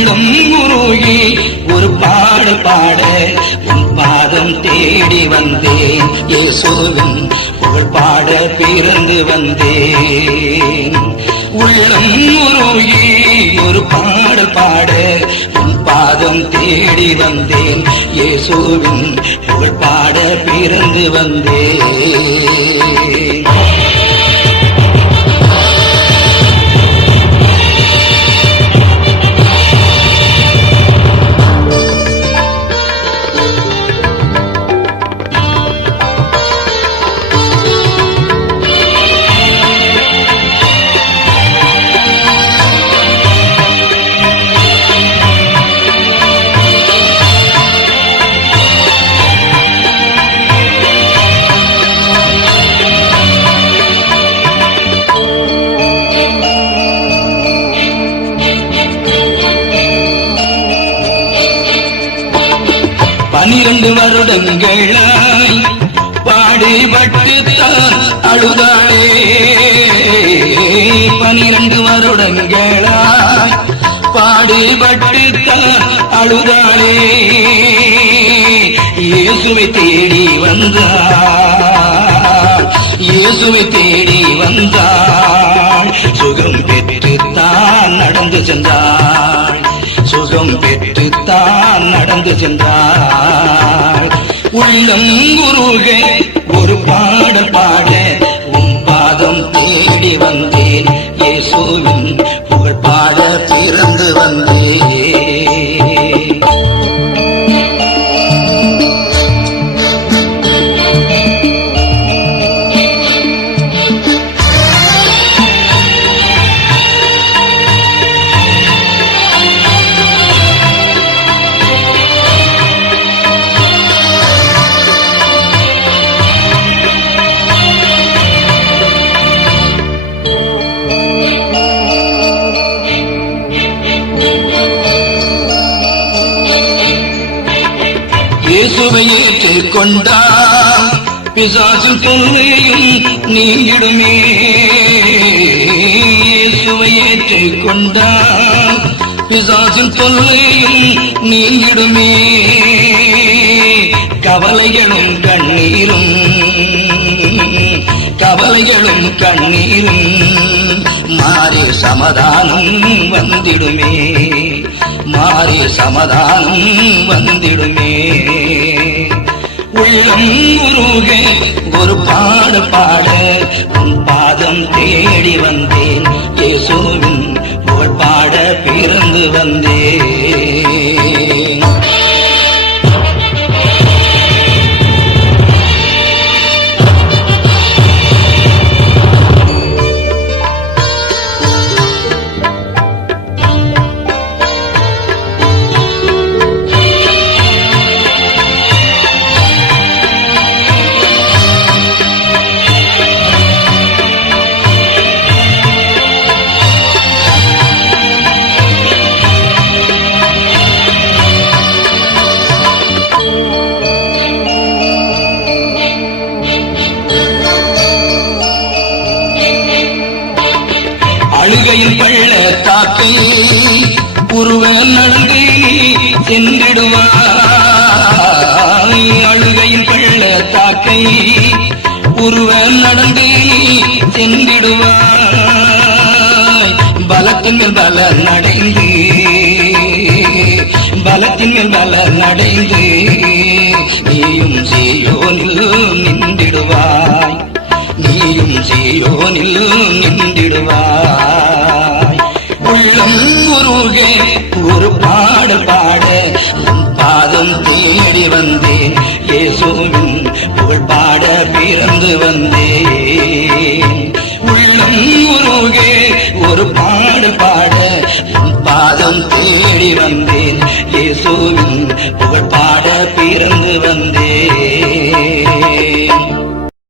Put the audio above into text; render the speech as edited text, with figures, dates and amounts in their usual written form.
உள்ளம் உருகி ஒரு பாடல் பாட உன் பாதம் தேடி வந்தேன். இயேசுவின் புகழ் பாட பிறந்து வந்தேன். உள்ளம் உருகி ஒரு பாடல் பாட உன் பாதம் தேடி வந்தேன். இயேசுவின் புகழ் பாட பிறந்து வந்தேன். பன்னிரண்டு வருடங்களாய் பாடுபட்டுத்தான் அழுதாளே. 12 வருடங்களாய் பாடுபட்டுத்தான் அழுதாளே. இயேசுவை தேடி வந்தாள், இயேசுவை தேடி வந்தாள். சுகம் பெற்றுத்தான் நடந்து சென்றாள், சுகம் பெற்றுத்தான் நடந்து சென்றாள். உள்ளம் உருக ஒரு பாடல் பாட உன் பாதம் தேடி வந்தேன். இயேசுவின் புகழ் பாட பிறந்து வந்தேன். இயேசுவை ஏற்றுக் கொண்டால் பிசாசு தொல்லையும் நீங்கிடுமே. இயேசுவை ஏற்றுக் கொண்டால் பிசாசு தொல்லையும் நீங்கிடுமே. கவலைகளும் கண்ணீரும், கவலைகளும் கண்ணீரும் மாறி சமாதானம் வந்திடுமே, மாறி சமாதானம் வந்திடுமே. உள்ளம் உருக ஒரு பாடல் பாட உன் பாதம் தேடி வந்தேன். இயேசுவின் புகழ் பாட பிறந்து வந்தேன். அழுகையின் பள்ளத்தாக்கை உருவ நடந்து சென்றிடுவாய். அழுகையின் பள்ளத்தாக்கை உருவ நடந்து சென்றிடுவாய். பலத்தின் மேல் பலன் அடைந்து, பலத்தின் மேல் பலன் அடைந்து நீயும் சீயோனில் நின்றிடுவாய், நீயும் சீயோனில் நின்றிடுவாய். உள்ளம் உருக ஒரு பாடல் பாட உன் பாதம் தேடி வந்தேன். இயேசுவின் புகழ் பாட பிறந்து வந்தேன். உள்ளம் உருக ஒரு பாடல் பாட உன் பாதம் தேடி வந்தேன். இயேசுவின் புகழ் பாட பிறந்து வந்தேன்.